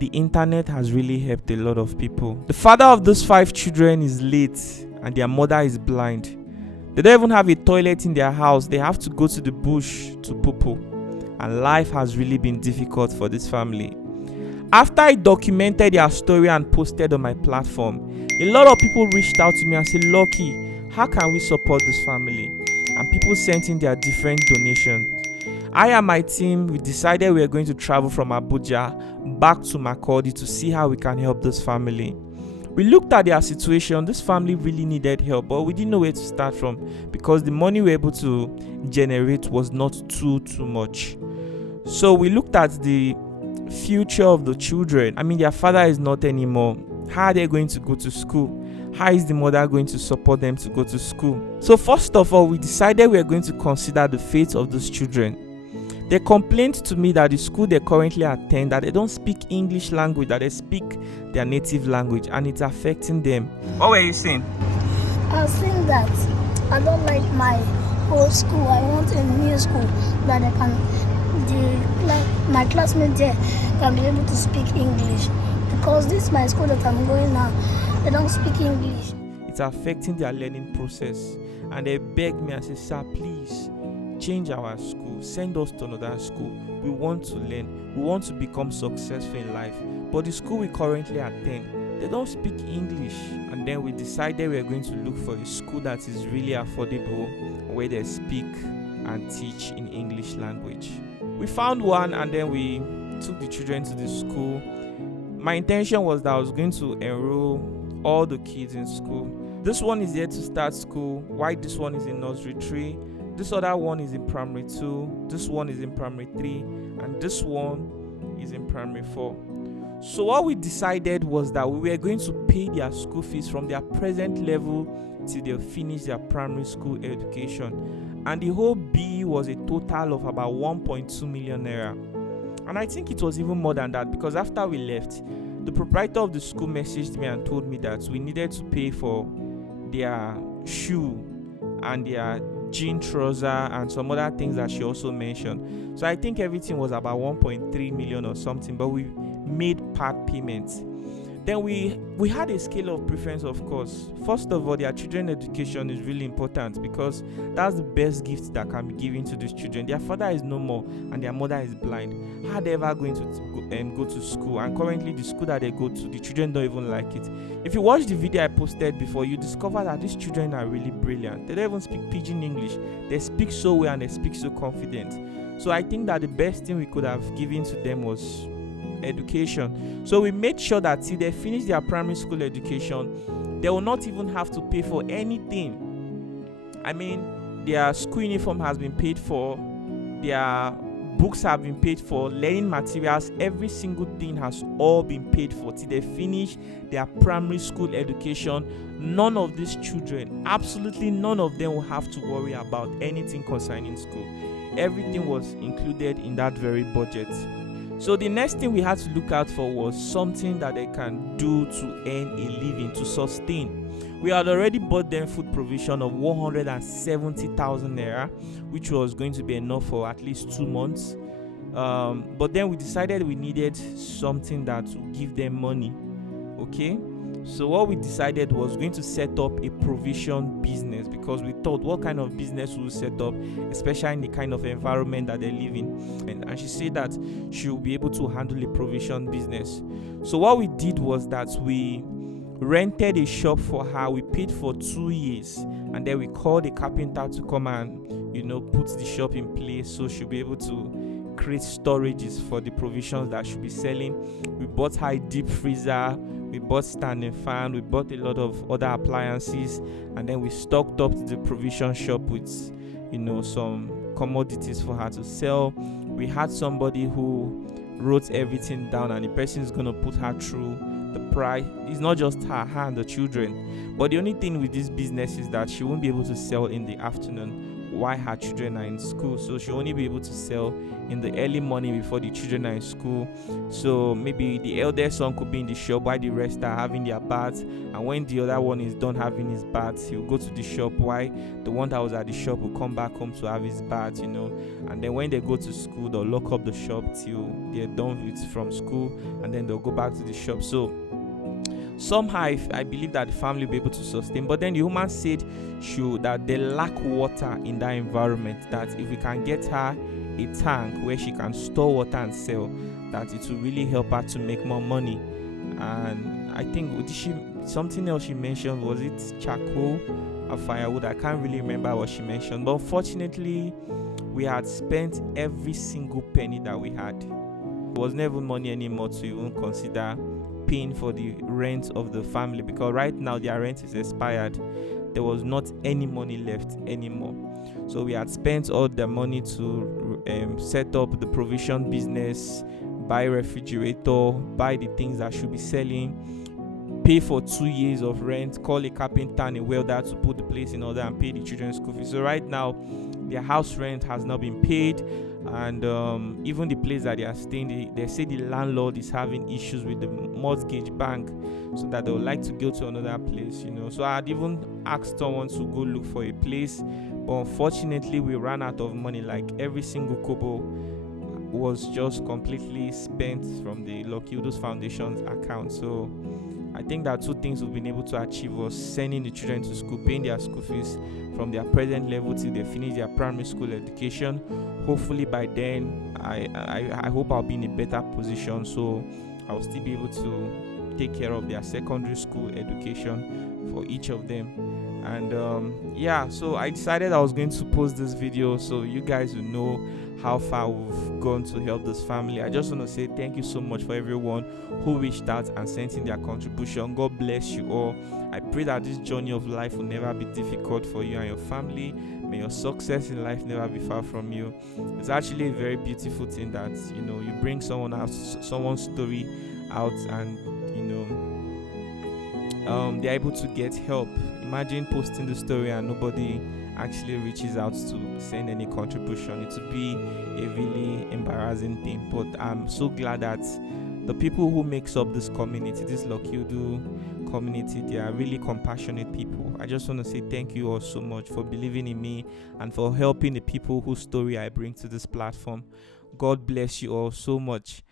the internet has really helped a lot of people. The father of those 5 children is late and their mother is blind. They don't even have a toilet in their house. They have to go to the bush to poo. And life has really been difficult for this family. After I documented their story and posted on my platform, a lot of people reached out to me and said, Lucky, how can we support this family? And people sent in their different donations. I and my team, we decided we were going to travel from Abuja back to Makurdi to see how we can help this family. We looked at their situation. This family really needed help, but we didn't know where to start from because the money we were able to generate was not too much. So we looked at the future of the children. I mean, their father is not anymore. How are they going to go to school? How is the mother going to support them to go to school? So first of all, we decided we are going to consider the fate of those children. They complained to me that the school they currently attend, that they don't speak English language, that they speak their native language, and it's affecting them. What were you saying? I was saying that I don't like my old school. I want a new school that my classmates there can be able to speak English. Because this is my school that I'm going now, they don't speak English. It's affecting their learning process. And they begged me and said, sir, please change our school, send us to another school. We want to learn, we want to become successful in life. But the school we currently attend, they don't speak English. And then we decided we are going to look for a school that is really affordable, where they speak and teach in English language. We found one and then we took the children to the school. My intention was that I was going to enroll all the kids in school. This one is yet to start school, while this one is in nursery 3. This other one is in primary 2, this one is in primary 3, and this one is in primary 4. So what we decided was that we were going to pay their school fees from their present level till they finish their primary school education. And the whole bill was a total of about 1.2 million naira. And I think it was even more than that, because after we left, the proprietor of the school messaged me and told me that we needed to pay for their shoe and their jean trouser and some other things that she also mentioned. So I think everything was about 1.3 million or something, but we made part payments. Then we had a scale of preference, of course. First of all, their children's education is really important because that's the best gift that can be given to these children. Their father is no more and their mother is blind. How are they ever going to go to school? And currently the school that they go to, the children don't even like it. If you watch the video I posted before, you discover that these children are really brilliant. They don't even speak pidgin English. They speak so well and they speak so confident. So I think that the best thing we could have given to them was education. So we made sure that till they finish their primary school education, they will not even have to pay for anything. I mean, their school uniform has been paid for, their books have been paid for, learning materials, every single thing has all been paid for till they finish their primary school education. None of these children, absolutely none of them, will have to worry about anything concerning school. Everything was included in that very budget. So the next thing we had to look out for was something that they can do to earn a living, to sustain. We had already bought them food provision of 170,000 naira, which was going to be enough for at least 2 months. But then we decided we needed something that would give them money. Okay? So what we decided was going to set up a provision business, because we thought, what kind of business will we set up, especially in the kind of environment that they live in. And she said that she will be able to handle a provision business. So what we did was that we rented a shop for her. We paid for 2 years, and then we called a carpenter to come and put the shop in place, so she'll be able to create storages for the provisions that she'll be selling. We bought her a deep freezer, we bought standing fan, we bought a lot of other appliances, and then we stocked up the provision shop with some commodities for her to sell. We had somebody who wrote everything down, and the person is going to put her through the price. It's not just her and the children, but the only thing with this business is that she won't be able to sell in the afternoon while her children are in school. So she'll only be able to sell in the early morning before the children are in school. So maybe the eldest son could be in the shop while the rest are having their baths, and when the other one is done having his baths, he'll go to the shop while the one that was at the shop will come back home to have his bath, and then when they go to school, they'll lock up the shop till they're done with from school, and then they'll go back to the shop. So somehow I believe that the family will be able to sustain. But then the woman said that they lack water in that environment, that if we can get her a tank where she can store water and sell, that it will really help her to make more money. And I think something else she mentioned, was it charcoal or firewood? I can't really remember what she mentioned, but unfortunately we had spent every single penny that we had. It was never money anymore to even consider paying for the rent of the family, because right now their rent is expired. There was not any money left anymore. So we had spent all the money to set up the provision business, buy refrigerator, buy the things that should be selling, pay for 2 years of rent, call a carpenter and a welder to put the place in order, and pay the children's school fees. So right now their house rent has not been paid, and even the place that they are staying, they say the landlord is having issues with the mortgage bank, so that they would like to go to another place. So I had even asked someone to go look for a place, but unfortunately we ran out of money. Like every single kobo was just completely spent from the Lucky Udu's Foundation's account. So I think that two things we've been able to achieve was sending the children to school, paying their school fees from their present level till they finish their primary school education. Hopefully by then I hope I'll be in a better position, so I'll still be able to take care of their secondary school education for each of them. And so I decided I was going to post this video so you guys will know how far we've gone to help this family. I just want to say thank you so much for everyone who reached out and sent in their contribution. God bless you all. I pray that this journey of life will never be difficult for you and your family. May your success in life never be far from you. It's actually a very beautiful thing that you bring someone's story out, and they're able to get help. Imagine posting the story and nobody actually reaches out to send any contribution. It would be a really embarrassing thing. But I'm so glad that the people who makes up this community, this Lucky Udu community, they are really compassionate people. I just want to say thank you all so much for believing in me and for helping the people whose story I bring to this platform. God bless you all so much.